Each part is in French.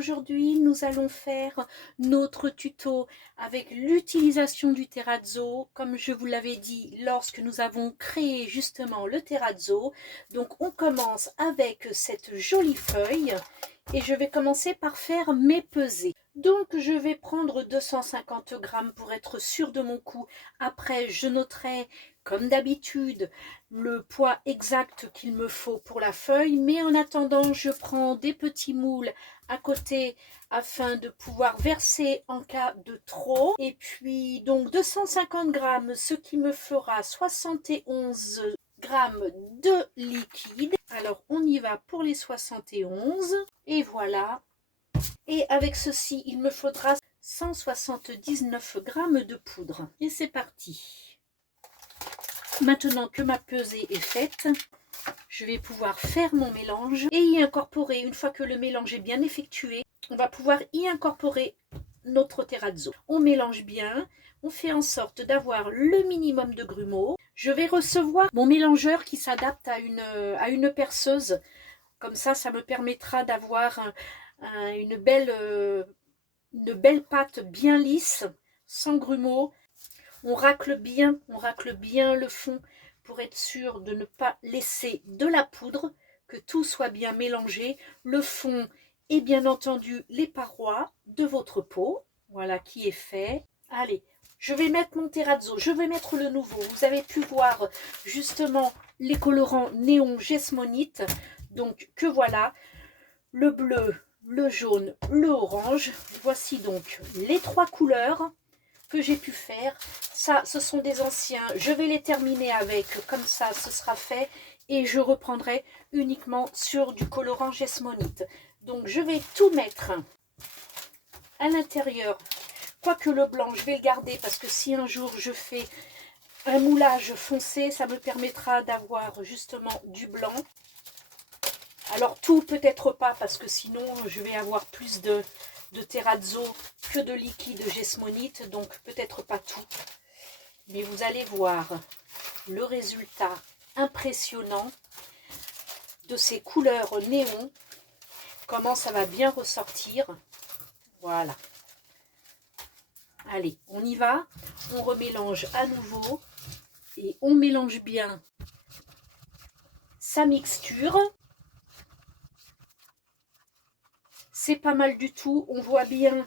aujourd'hui nous allons faire notre tuto avec l'utilisation du terrazzo, comme je vous l'avais dit lorsque nous avons créé justement le terrazzo. Donc on commence avec cette jolie feuille et je vais commencer par faire mes pesées. Donc je vais prendre 250 grammes pour être sûr de mon coup. Après je noterai comme d'habitude le poids exact qu'il me faut pour la feuille, mais en attendant je prends des petits moules à côté afin de pouvoir verser en cas de trop. Et puis donc 250 grammes, ce qui me fera 71 grammes de liquide. Alors on y va pour les 71 et voilà. Et avec ceci il me faudra 179 grammes de poudre. Et c'est parti. Maintenant que ma pesée est faite, je vais pouvoir faire mon mélange et y incorporer, une fois que le mélange est bien effectué, on va pouvoir y incorporer notre terrazzo. On mélange bien, on fait en sorte d'avoir le minimum de grumeaux. Je vais recevoir mon mélangeur qui s'adapte à une perceuse. Comme ça me permettra d'avoir une belle pâte bien lisse, sans grumeaux. On racle bien le fond pour être sûr de ne pas laisser de la poudre, que tout soit bien mélangé, le fond et bien entendu les parois de votre pot. Voilà qui est fait. Allez, je vais mettre mon terrazzo, je vais mettre le nouveau. Vous avez pu voir justement les colorants néon Jesmonite. Donc que voilà, le bleu, le jaune, le orange. Voici donc les trois couleurs que j'ai pu faire. Ça, ce sont des anciens. Je vais les terminer avec, comme ça, ce sera fait. Et je reprendrai uniquement sur du colorant Jesmonite. Donc, je vais tout mettre à l'intérieur. Quoique le blanc, je vais le garder parce que si un jour je fais un moulage foncé, ça me permettra d'avoir justement du blanc. Alors, tout peut-être pas parce que sinon, je vais avoir plus de terrazzo que de liquide Jesmonite, donc peut-être pas tout, mais vous allez voir le résultat impressionnant de ces couleurs néon, comment ça va bien ressortir. Voilà, allez, on y va, on remélange à nouveau et on mélange bien sa mixture. C'est pas mal du tout, on voit bien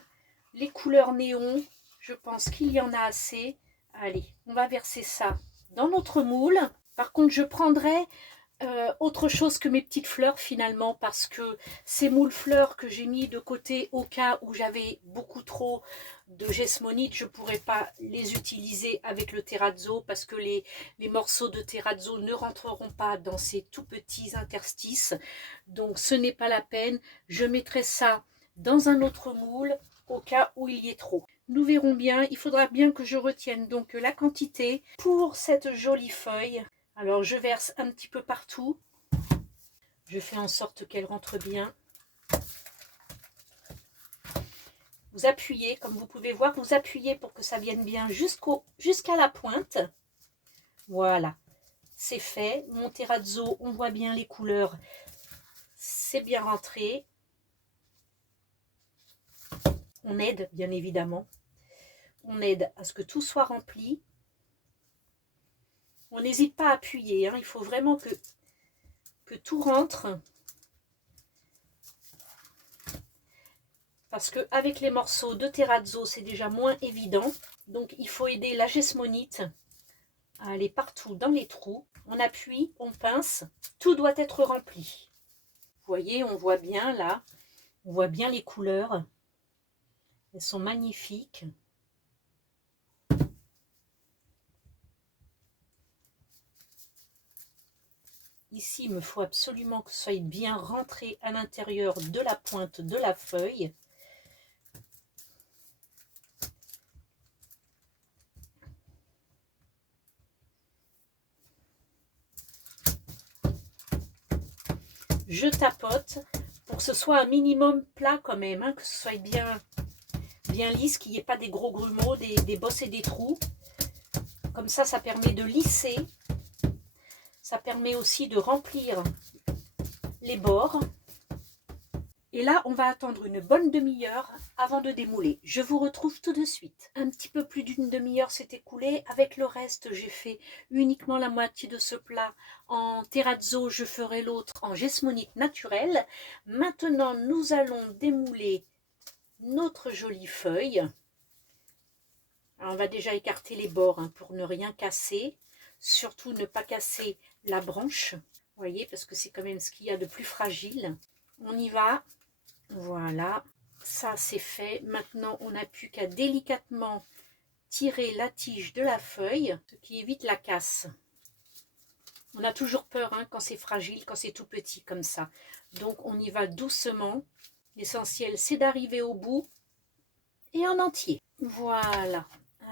les couleurs néon, je pense qu'il y en a assez. Allez, on va verser ça dans notre moule. Par contre, je prendrai autre chose que mes petites fleurs finalement, parce que ces moules fleurs que j'ai mis de côté au cas où j'avais beaucoup trop de Jesmonite, je ne pourrais pas les utiliser avec le terrazzo parce que les morceaux de terrazzo ne rentreront pas dans ces tout petits interstices. Donc ce n'est pas la peine. Je mettrai ça dans un autre moule au cas où il y ait trop. Nous verrons bien, il faudra bien que je retienne donc la quantité pour cette jolie feuille. Alors je verse un petit peu partout, je fais en sorte qu'elle rentre bien. Vous appuyez, comme vous pouvez voir, vous appuyez pour que ça vienne bien jusqu'à la pointe. Voilà, c'est fait. Mon terrazzo, on voit bien les couleurs, c'est bien rentré. On aide, bien évidemment. On aide à ce que tout soit rempli. On n'hésite pas à appuyer, hein. Il faut vraiment que tout rentre. Parce qu'avec les morceaux de terrazzo, c'est déjà moins évident. Donc, il faut aider la Jesmonite à aller partout dans les trous. On appuie, on pince. Tout doit être rempli. Vous voyez, on voit bien là. On voit bien les couleurs. Elles sont magnifiques. Ici, il me faut absolument que ce soit bien rentré à l'intérieur de la pointe de la feuille. Je tapote pour que ce soit un minimum plat quand même, hein, que ce soit bien lisse, qu'il n'y ait pas des gros grumeaux, des bosses et des trous. Comme ça, ça permet de lisser. Ça permet aussi de remplir les bords. Et là, on va attendre une bonne demi-heure avant de démouler. Je vous retrouve tout de suite. Un petit peu plus d'une demi-heure s'est écoulée. Avec le reste, j'ai fait uniquement la moitié de ce plat en terrazzo. Je ferai l'autre en gesmonite naturelle. Maintenant, nous allons démouler notre jolie feuille. Alors, on va déjà écarter les bords hein, pour ne rien casser. Surtout ne pas casser la branche. Vous voyez, parce que c'est quand même ce qu'il y a de plus fragile. On y va. Voilà, ça c'est fait. Maintenant, on n'a plus qu'à délicatement tirer la tige de la feuille, ce qui évite la casse. On a toujours peur hein, quand c'est fragile, quand c'est tout petit comme ça. Donc, on y va doucement. L'essentiel, c'est d'arriver au bout et en entier. Voilà.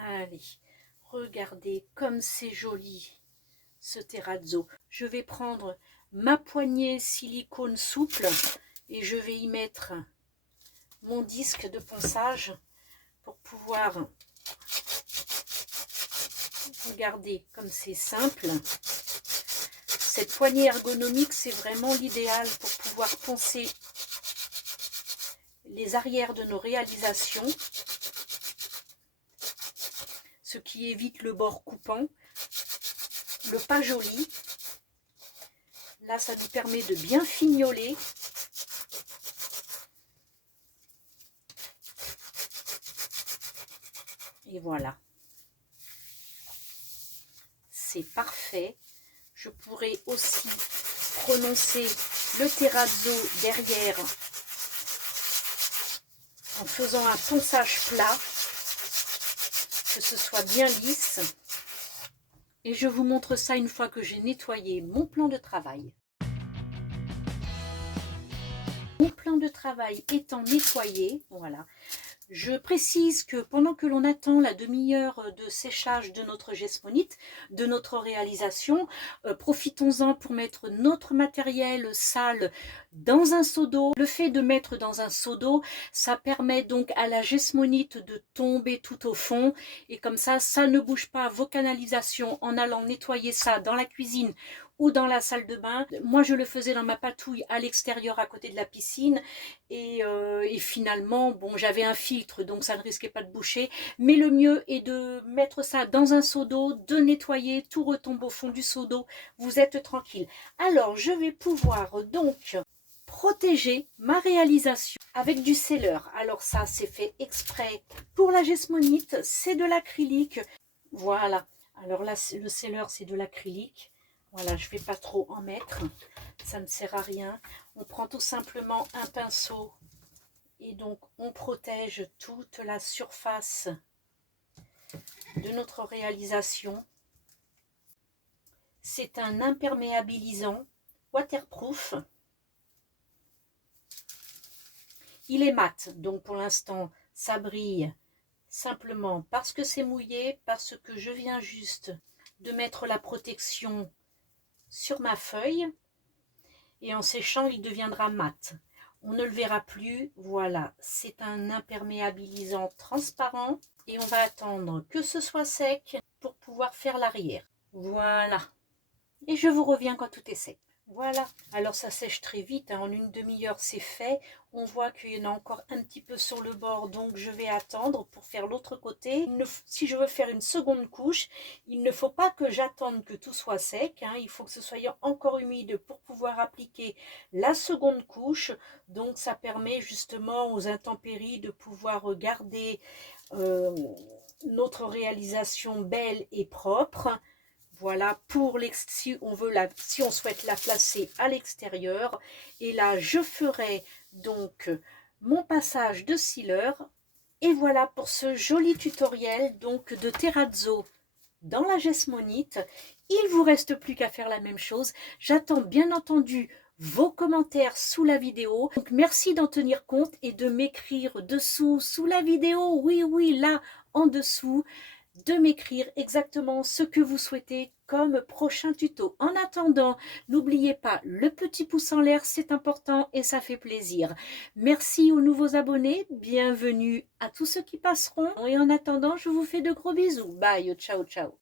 Allez, regardez comme c'est joli ce terrazzo. Je vais prendre ma poignée silicone souple et je vais y mettre mon disque de ponçage pour pouvoir regarder comme c'est simple. Cette poignée ergonomique, c'est vraiment l'idéal pour pouvoir poncer les arrières de nos réalisations, ce qui évite le bord coupant, le pas joli. Là, ça nous permet de bien fignoler. Et voilà. C'est parfait. Je pourrais aussi prononcer le terrazzo derrière en faisant un ponçage plat, que ce soit bien lisse. Et je vous montre ça une fois que j'ai nettoyé mon plan de travail. Mon plan de travail étant nettoyé, voilà. Je précise que pendant que l'on attend la demi-heure de séchage de notre gesmonite, de notre réalisation, profitons-en pour mettre notre matériel sale dans un seau d'eau. Le fait de mettre dans un seau d'eau, ça permet donc à la gesmonite de tomber tout au fond et comme ça ne bouge pas vos canalisations en allant nettoyer ça dans la cuisine ou dans la salle de bain. Moi, je le faisais dans ma patouille à l'extérieur à côté de la piscine et finalement, bon, j'avais un filtre donc ça ne risquait pas de boucher. Mais le mieux est de mettre ça dans un seau d'eau, de nettoyer, tout retombe au fond du seau d'eau. Vous êtes tranquille. Alors, je vais pouvoir donc protéger ma réalisation avec du seller. Alors ça, c'est fait exprès pour la gesmonite, c'est de l'acrylique. Voilà. Alors là, le seller, c'est de l'acrylique. Voilà, je ne vais pas trop en mettre, ça ne sert à rien. On prend tout simplement un pinceau et donc on protège toute la surface de notre réalisation. C'est un imperméabilisant waterproof. Il est mat, donc pour l'instant ça brille simplement parce que c'est mouillé, parce que je viens juste de mettre la protection sur ma feuille et en séchant il deviendra mat. On ne le verra plus. Voilà, c'est un imperméabilisant transparent et on va attendre que ce soit sec pour pouvoir faire l'arrière. Voilà, et je vous reviens quand tout est sec. Voilà, alors ça sèche très vite, hein. En une demi-heure c'est fait. On voit qu'il y en a encore un petit peu sur le bord, donc je vais attendre pour faire l'autre côté. Si je veux faire une seconde couche, il ne faut pas que j'attende que tout soit sec, hein. Il faut que ce soit encore humide pour pouvoir appliquer la seconde couche. Donc ça permet justement aux intempéries de pouvoir garder notre réalisation belle et propre. Voilà, si on souhaite la placer à l'extérieur. Et là, je ferai donc mon passage de sealer. Et voilà pour ce joli tutoriel donc de terrazzo dans la gesmonite. Il vous reste plus qu'à faire la même chose. J'attends bien entendu vos commentaires sous la vidéo. Donc merci d'en tenir compte et de m'écrire dessous, sous la vidéo. Oui, oui, là, en dessous. De m'écrire exactement ce que vous souhaitez comme prochain tuto. En attendant, n'oubliez pas le petit pouce en l'air, c'est important et ça fait plaisir. Merci aux nouveaux abonnés, bienvenue à tous ceux qui passeront et en attendant, je vous fais de gros bisous. Bye, ciao, ciao.